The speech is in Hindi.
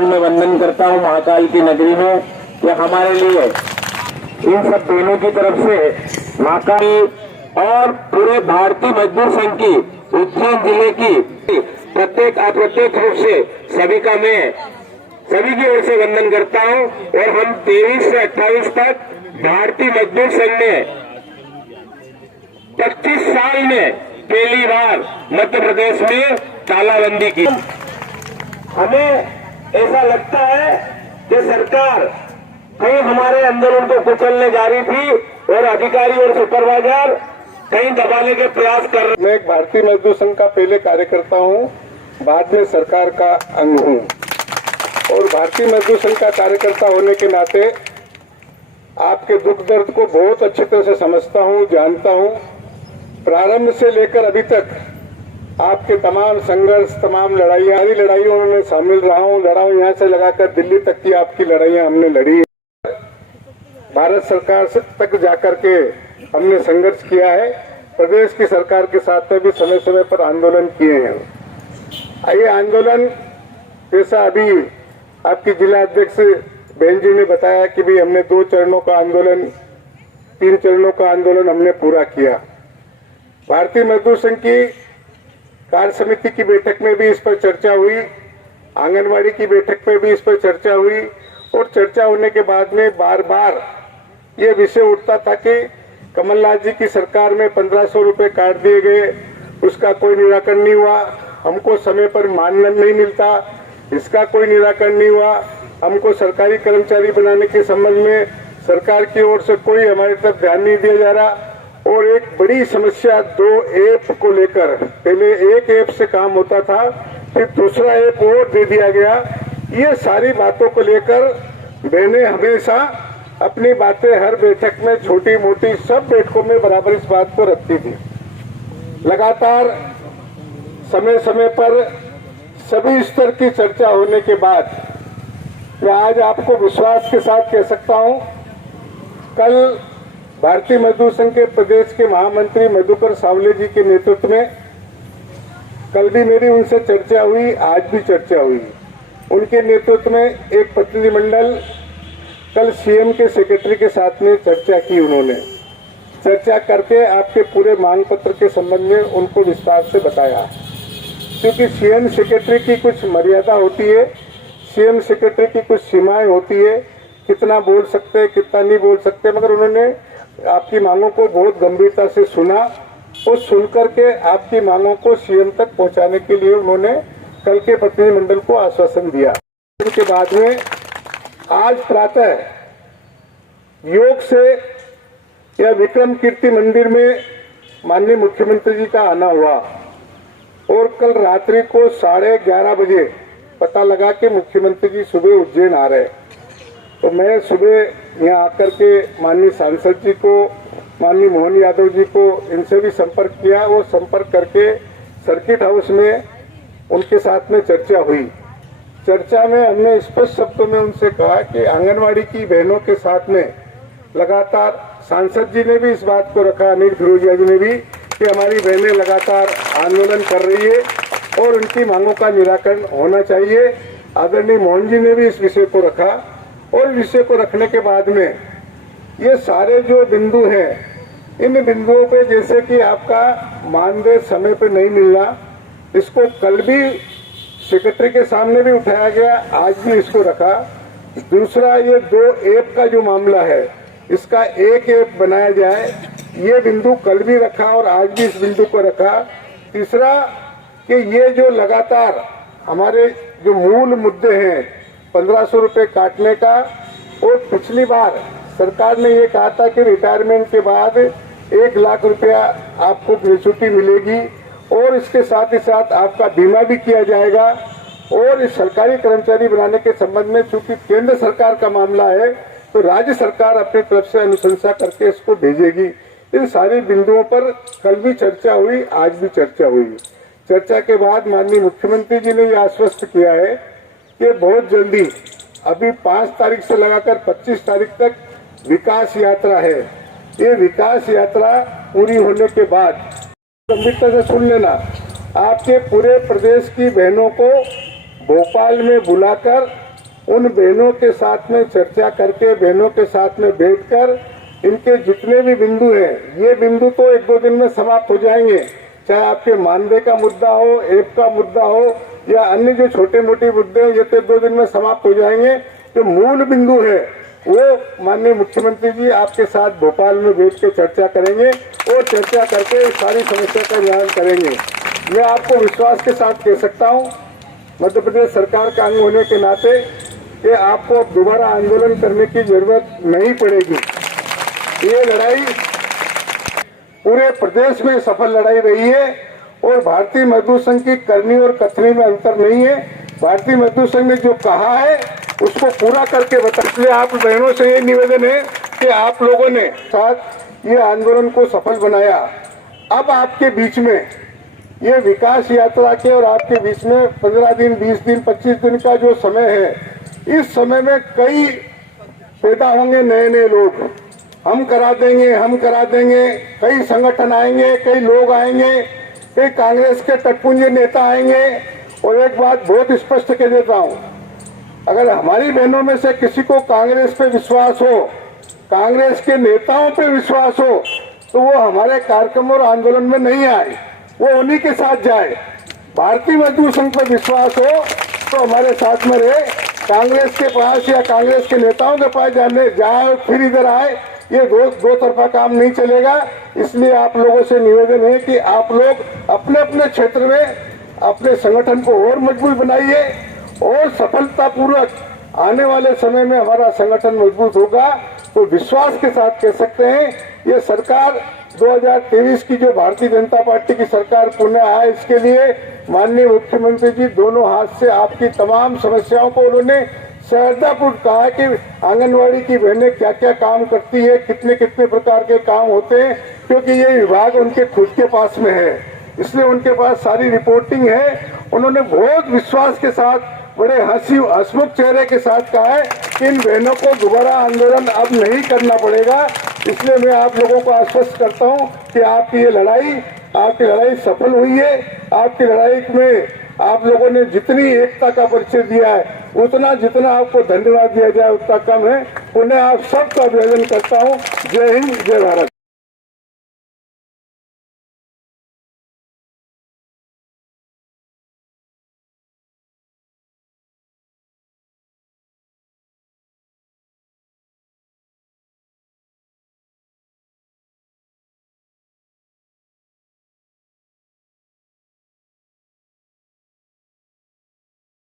में वंदन करता हूँ महाकाल की नगरी में कि हमारे लिए इन सब बहनों की तरफ से महाकाल और पूरे भारतीय मजदूर संघ की उज्जैन जिले की प्रत्येक अप्रत्यक्ष रूप से सभी की ओर से वंदन करता हूँ। और हम 23 से 28 तक भारतीय मजदूर संघ ने 25 साल में पहली बार मध्य प्रदेश में तालाबंदी की। हमें ऐसा लगता है कि सरकार कहीं हमारे आंदोलन को कुचलने जा रही थी और अधिकारी और सुपरवाइजर कहीं दबाने के प्रयास कर रहे। मैं एक भारतीय मजदूर संघ का पहले कार्यकर्ता हूं, बाद में सरकार का अंग हूं और भारतीय मजदूर संघ का कार्यकर्ता होने के नाते आपके दुख दर्द को बहुत अच्छी तरह से समझता हूं, जानता हूं। प्रारंभ से लेकर अभी तक आपके तमाम संघर्ष, तमाम लड़ाइयों में शामिल रहा हूं, लड़ा हूं। यहाँ से लगाकर दिल्ली तक की आपकी लड़ाइयां हमने लड़ी, भारत सरकार तक जाकर के हमने संघर्ष किया है। प्रदेश की सरकार के साथ में भी समय समय पर आंदोलन किए हैं। ये आंदोलन जैसा अभी आपकी जिला अध्यक्ष बहन जी ने बताया कि भी हमने 2 चरणों का आंदोलन, 3 चरणों का आंदोलन हमने पूरा किया। भारतीय मजदूर संघ की कार्य समिति की बैठक में भी इस पर चर्चा हुई, आंगनवाड़ी की बैठक में भी इस पर चर्चा हुई और चर्चा होने के बाद में बार बार ये विषय उठता था कि कमलनाथ जी की सरकार में 1500 रुपए काट दिए गए, उसका कोई निराकरण नहीं हुआ। हमको समय पर मानधन नहीं मिलता, इसका कोई निराकरण नहीं हुआ। हमको सरकारी कर्मचारी बनाने के संबंध में सरकार की ओर से कोई हमारी तरफ ध्यान नहीं दिया जा रहा। और एक बड़ी समस्या 2 ऐप को लेकर, पहले एक ऐप से काम होता था, फिर दूसरा ऐप और दे दिया गया। ये सारी बातों को लेकर बहनें हमेशा अपनी बातें हर बैठक में, छोटी मोटी सब बैठकों में बराबर इस बात को रखती थी। लगातार समय समय पर सभी स्तर की चर्चा होने के बाद मैं आज आपको विश्वास के साथ कह सकता हूं, कल भारतीय मजदूर संघ के प्रदेश के महामंत्री मधुकर सावले जी के नेतृत्व में कल भी मेरी उनसे चर्चा हुई, आज भी चर्चा हुई। उनके नेतृत्व में एक प्रतिनिधिमंडल कल सीएम के सेक्रेटरी के साथ में चर्चा की। उन्होंने चर्चा करके आपके पूरे मांग पत्र के संबंध में उनको विस्तार से बताया, क्योंकि सीएम सेक्रेटरी की कुछ मर्यादा होती है, सीएम सेक्रेटरी की कुछ सीमाएं होती है, कितना बोल सकते हैं, कितना नहीं बोल सकते। मगर उन्होंने आपकी मांगों को बहुत गंभीरता से सुना और सुनकर के आपकी मांगों को सीएम तक पहुंचाने के लिए उन्होंने कल के प्रतिनिधिमंडल को आश्वासन दिया। उसके बाद में आज प्रातः योग से या विक्रम कीर्ति मंदिर में माननीय मुख्यमंत्री जी का आना हुआ और कल रात्रि को 11:30 बजे पता लगा कि मुख्यमंत्री जी सुबह उज्जैन आ रहे। तो मैं सुबह यहाँ आकर के माननीय सांसद जी को, माननीय मोहन यादव जी को, इनसे भी संपर्क किया। वो संपर्क करके सर्किट हाउस में उनके साथ में चर्चा हुई। चर्चा में हमने स्पष्ट शब्दों में उनसे कहा कि आंगनवाड़ी की बहनों के साथ में लगातार, सांसद जी ने भी इस बात को रखा, अनिल फिरोजिया जी ने भी, कि हमारी बहनें लगातार आंदोलन कर रही है और उनकी मांगों का निराकरण होना चाहिए। आदरणीय मोहन जी ने भी इस विषय को रखा और विषय को रखने के बाद में ये सारे जो बिंदु हैं, इन बिंदुओं पे जैसे कि आपका मानदेय समय पे नहीं मिलना, इसको कल भी सेक्रेटरी के सामने भी उठाया गया, आज भी इसको रखा। दूसरा, ये 2 ऐप का जो मामला है, इसका एक ऐप बनाया जाए, ये बिंदु कल भी रखा और आज भी इस बिंदु को रखा। तीसरा कि ये जो लगातार हमारे जो मूल मुद्दे हैं, 1500 रुपए काटने का, और पिछली बार सरकार ने ये कहा था कि रिटायरमेंट के बाद 1 लाख रुपया आपको ग्रेच्युटी मिलेगी और इसके साथ ही साथ आपका बीमा भी किया जाएगा। और इस सरकारी कर्मचारी बनाने के संबंध में चूंकि केंद्र सरकार का मामला है, तो राज्य सरकार अपनी तरफ से अनुशंसा करके इसको भेजेगी। इन सारी बिंदुओं पर कल भी चर्चा हुई, आज भी चर्चा हुई। चर्चा के बाद माननीय मुख्यमंत्री जी ने यह आश्वस्त किया है कि बहुत जल्दी, अभी 5 तारीख से लगाकर 25 तारीख तक विकास यात्रा है। ये विकास यात्रा पूरी होने के बाद गंभीरता से सुन लेना, आपके पूरे प्रदेश की बहनों को भोपाल में बुलाकर उन बहनों के साथ में चर्चा करके, बहनों के साथ में बैठकर इनके जितने भी बिंदु हैं, ये बिंदु तो 1-2 दिन में समाप्त हो जाएंगे, चाहे आपके मानदेय का मुद्दा हो, ऐप का मुद्दा हो या अन्य जो छोटे मोटे मुद्दे हैं, ये तो 1-2 दिन में समाप्त हो जाएंगे। जो मूल बिंदु है वो माननीय मुख्यमंत्री जी आपके साथ भोपाल में बैठ के चर्चा करेंगे और चर्चा करके सारी समस्या का निदान करेंगे। मैं आपको विश्वास के साथ कह सकता हूँ, मध्य प्रदेश सरकार का अंग होने के नाते, कि आपको अब दोबारा आंदोलन करने की जरूरत नहीं पड़ेगी। ये लड़ाई पूरे प्रदेश में सफल लड़ाई रही है और भारतीय मजदूर संघ की करनी और कथनी में अंतर नहीं है। भारतीय मजदूर संघ ने जो कहा है उसको पूरा करके बता। इसलिए आप बहनों से ये निवेदन है कि आप लोगों ने साथ ये आंदोलन को सफल बनाया। अब आपके बीच में ये विकास यात्रा के और आपके बीच में 15 दिन, 20 दिन, 25 दिन का जो समय है, इस समय में कई पैदा होंगे नए नए लोग। हम करा देंगे, हम करा देंगे, कई संगठन आएंगे, कई लोग आएंगे, कई कांग्रेस के टटपुंजे नेता आएंगे। और एक बात बहुत स्पष्ट कह देता हूं, अगर हमारी बहनों में से किसी को कांग्रेस पे विश्वास हो, कांग्रेस के नेताओं पे विश्वास हो, तो वो हमारे कार्यक्रम और आंदोलन में नहीं आए, वो उन्हीं के साथ जाए। भारतीय मजदूर संघ पर विश्वास हो तो हमारे साथ में रहे, कांग्रेस के पास या कांग्रेस के नेताओं के पास जाने जाए और फिर इधर आए, ये दो तरफा काम नहीं चलेगा। इसलिए आप लोगों से निवेदन है कि आप लोग अपने अपने क्षेत्र में अपने संगठन को और मजबूत बनाइए और सफलतापूर्वक आने वाले समय में हमारा संगठन मजबूत होगा। तो विश्वास के साथ कह सकते हैं, ये सरकार 2023 की जो भारतीय जनता पार्टी की सरकार पुनः आए, इसके लिए माननीय मुख्यमंत्री जी दोनों हाथ से आपकी तमाम समस्याओं को उन्होंने श्रद्धापूर्वक कहा कि आंगनवाड़ी की बहनें क्या क्या काम करती है, कितने कितने प्रकार के काम होते हैं, क्योंकि ये विभाग उनके खुद के पास में है, इसलिए उनके पास सारी रिपोर्टिंग है। उन्होंने बहुत विश्वास के साथ बड़े हंसमुख चेहरे के साथ कहा है कि इन बहनों को दोबारा आंदोलन अब नहीं करना पड़ेगा। इसलिए मैं आप लोगों को आश्वस्त करता हूं कि आपकी ये आपकी लड़ाई सफल हुई है। आपकी लड़ाई में आप लोगों ने जितनी एकता का परिचय दिया है, उतना जितना आपको धन्यवाद दिया जाए उतना कम है। उन्हें आप सबका अभिनंदन करता हूं। जय हिंद, जय भारत।